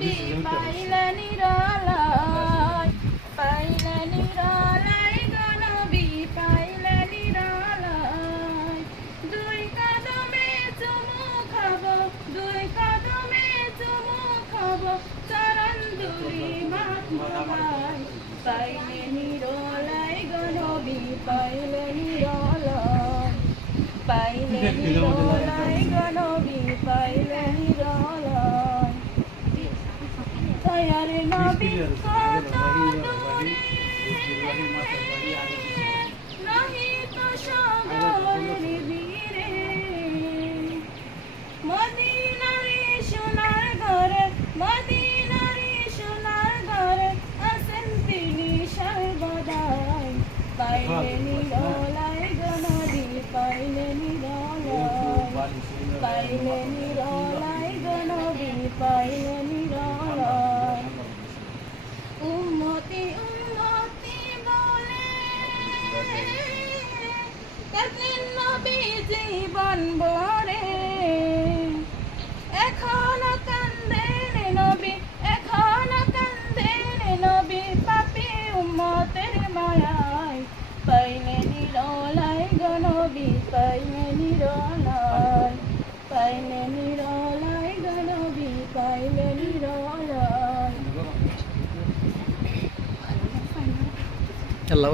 নবী পাইলে নিরালায়, পাইলে নিরালায় গো নবী পাইলে নিরালায়। দুই কদমে চুমু খাবো, দুই কদমে চুমু খাবো, চরণ দুলি মাথায়। পাইলে নিরালায় গো নবী পাইলে নিরালায়, পাইলে নিরালায় গো নবী পাইলে নিরালায়। দয়ার নবী কত দূরে রহিত সাগরের তীরে, মদিনারে সোনার ঘরে, মদিনারে সোনার ঘরে আছেন তিনি সর্বদাই। পাইলে নিরালায় গো নবী পাইলে নিরালায়, পাইলে নিরালায় গো নবী পাইলে নিরালায়। উম্মতি উম্মতি বলে কাঁদেন নবী জীবন ভরে, এখনো কান্দেন নবী, এখনো কান্দেন নবী পাপী উম্মতের মায়ায়। পাইলে নিরালায় গো নবী পাইলে নিরালায়, পাইলে নিরালায় গো নবী পাইলে নিরালায়। আল্লাহ